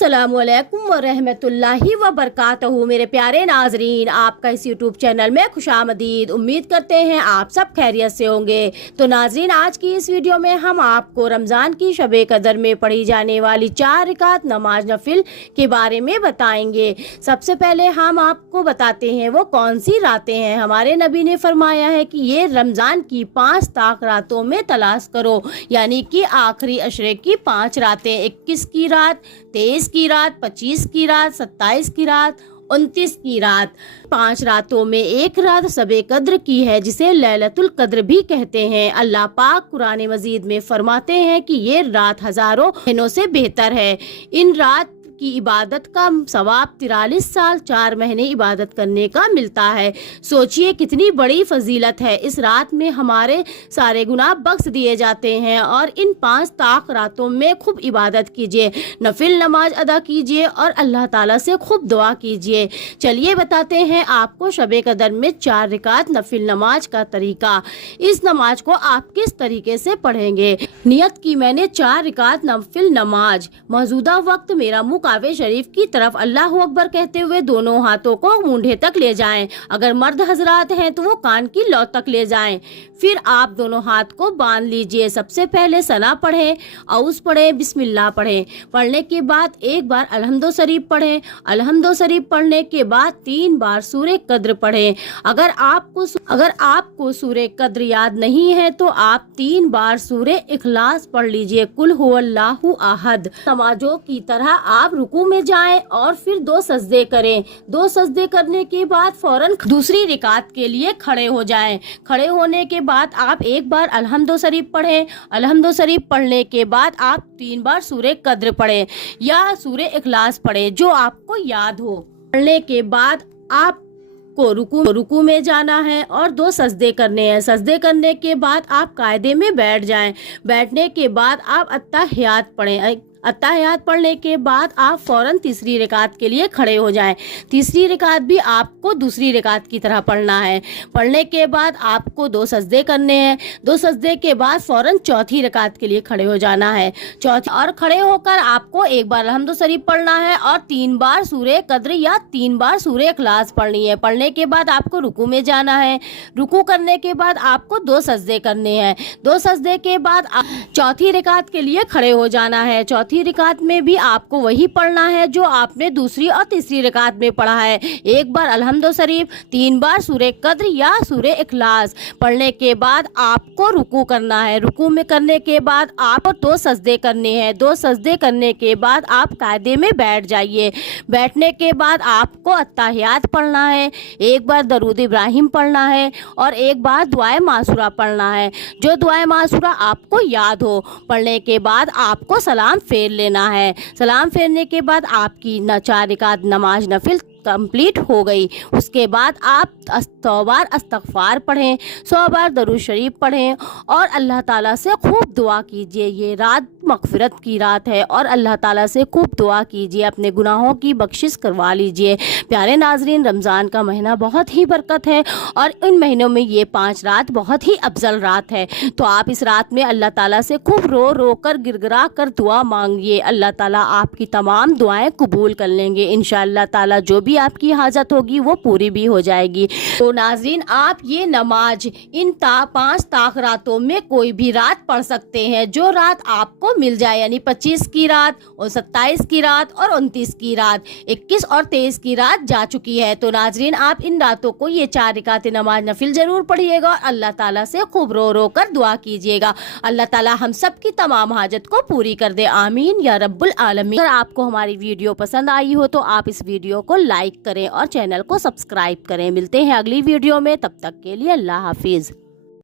अस्सलामुअलैकुम वरहमतुल्लाहि वबरकातहू। मेरे प्यारे नाजरीन, आपका इस यूट्यूब चैनल में खुशामदीद। उम्मीद करते हैं आप सब खैरियत से होंगे। तो नाजरीन, आज की इस वीडियो में हम आपको रमज़ान की शबे कदर में पढ़ी जाने वाली 4 रकात नमाज नफिल के बारे में बताएंगे। सबसे पहले हम आपको बताते हैं वो कौन सी रातें हैं। हमारे नबी ने फरमाया है कि ये रमज़ान की 5 ताक रातों में तलाश करो, यानी कि आखिरी अशरे की 5 रातें, 21 की रात, 23 की रात, 25 की रात, 27 की रात, 29 की रात। 5 रातों में एक रात सबे कद्र की है, जिसे लैलतुल कद्र भी कहते हैं। अल्लाह पाक कुरान मजीद में फरमाते हैं कि ये रात हजारों महीनों से बेहतर है। इन रात की इबादत का सवाब 43 साल 4 महीने इबादत करने का मिलता है। सोचिए कितनी बड़ी फजीलत है। इस रात में हमारे सारे गुनाह बख्श दिए जाते हैं। और इन 5 ताक रातों में खूब इबादत कीजिए, नफिल नमाज अदा कीजिए और अल्लाह ताला से खूब दुआ कीजिए। चलिए बताते हैं आपको शबे कदर में 4 रकात नफिल नमाज का तरीका। इस नमाज को आप किस तरीके से पढ़ेंगे। नियत की मैंने 4 रकात नफिल नमाज। मौजूदा वक्त मेरा मुँह काबे शरीफ की तरफ अल्लाह अकबर कहते हुए दोनों हाथों को मूंढे तक ले जाएं। अगर मर्द हजरात हैं तो वो कान की लौ तक ले जाएं। फिर आप दोनों हाथ को बांध लीजिए। सबसे पहले सना पढ़ें, औस पढ़ें, बिस्मिल्लाह पढ़ें। पढ़ने के बाद एक बार अलहम्दो शरीफ पढ़ें। अलहम्दो शरीफ पढ़ने के बाद 3 बार सूरे कद्र पढ़ें। अगर आपको सूरे कद्र याद नहीं है तो आप 3 बार सूरे इखलास पढ़ लीजिए, कुल हुवल्लाहु अहद। नमाजों की तरह आप रुकू में जाएं और फिर 2 सजदे करें। 2 सजदे करने के बाद फौरन दूसरी रकात के लिए खड़े हो जाएं। खड़े होने के बाद आप एक बार अलहम्दो शरीफ पढ़ें। अलहम्दो शरीफ पढ़ने के बाद आप 3 बार सूरे कद्र पढ़ें या सूरे इखलास पढ़ें, जो आपको याद हो। पढ़ने के बाद आप को रुकू में जाना है और 2 सजदे करने हैं। सजदे करने के बाद आप कायदे में बैठ जाएं। बैठने के बाद आप अत्तहियात पढ़ें। अत्तहियात पढ़ने के बाद आप फौरन तीसरी रकात के लिए खड़े हो जाएं। तीसरी रकात भी आपको दूसरी रकात की तरह पढ़ना है। पढ़ने के बाद आपको 2 सजदे करने हैं। 2 सजदे के बाद फौरन चौथी रकात के लिए खड़े हो जाना है। और खड़े होकर आपको एक बार अलहम्दो शरीफ पढ़ना है और 3 बार सूरे कद्र या 3 बार सूरे इखलास पढ़नी है। पढ़ने के बाद आपको रुकू में जाना है। रुकू करने के बाद आपको 2 सजदे करने हैं। 2 सजदे के बाद चौथी रकात के लिए खड़े हो जाना है। चौथी रकात में भी आपको वही पढ़ना है जो आपने दूसरी और तीसरी रकात में पढ़ा है। एक बार अलहम्दो शरीफ, 3 बार सूरे कद्र या सूरे इखलास। पढ़ने के बाद आपको रुकू करना है। रुकू में करने के बाद आपको 2 सजदे करने हैं। 2 सजदे करने के बाद आप कायदे में बैठ जाइए। बैठने के बाद आपको अत्तहियात पढ़ना है, एक बार दरूद इब्राहिम पढ़ना है और एक बार दुआए मासूरा पढ़ना है, जो दुआए मासूरा आपको याद हो। पढ़ने के बाद आपको सलाम फेर लेना है। सलाम फेरने के बाद आपकी 4 रकात नमाज नफिल कंप्लीट हो गई। उसके बाद आप 100 बार इस्तग़फ़ार पढ़ें, 100 बार दरूद शरीफ पढ़ें और अल्लाह ताला से खूब दुआ कीजिए। ये रात मग़फ़िरत की रात है और अल्लाह ताला से खूब दुआ कीजिए, अपने गुनाहों की बख्शिश करवा लीजिए। प्यारे नाजरीन, रमज़ान का महीना बहुत ही बरकत है और इन महीनों में ये 5 रात बहुत ही अफजल रात है। तो आप इस रात में अल्लाह ताला से खूब रो कर गिड़गिड़ा कर दुआ मांगिए। अल्लाह ताला आपकी तमाम दुआएं कबूल कर लेंगे इंशाअल्लाह ताला। जो भी आपकी हाजत होगी वो पूरी भी हो जाएगी। तो नाजरीन, आप ये नमाज इन 5 ताक रातों में कोई भी रात पढ़ सकते हैं, जो रात आपको मिल जाए, यानी 25 की रात और 27 की रात और 29 की रात। 21 और 23 की रात जा चुकी है। तो नाजरीन, आप इन रातों को ये 4 रकात नमाज नफिल जरूर पढ़िएगा और अल्लाह ताला से खूब रो कर दुआ कीजिएगा। अल्लाह ताला हम सब की तमाम हाजत को पूरी कर दे, आमीन या रब्बुल आलमीन। अगर आपको हमारी वीडियो पसंद आई हो तो आप इस वीडियो को लाइक करें और चैनल को सब्सक्राइब करें। मिलते हैं अगली वीडियो में, तब तक के लिए अल्लाह हाफिज।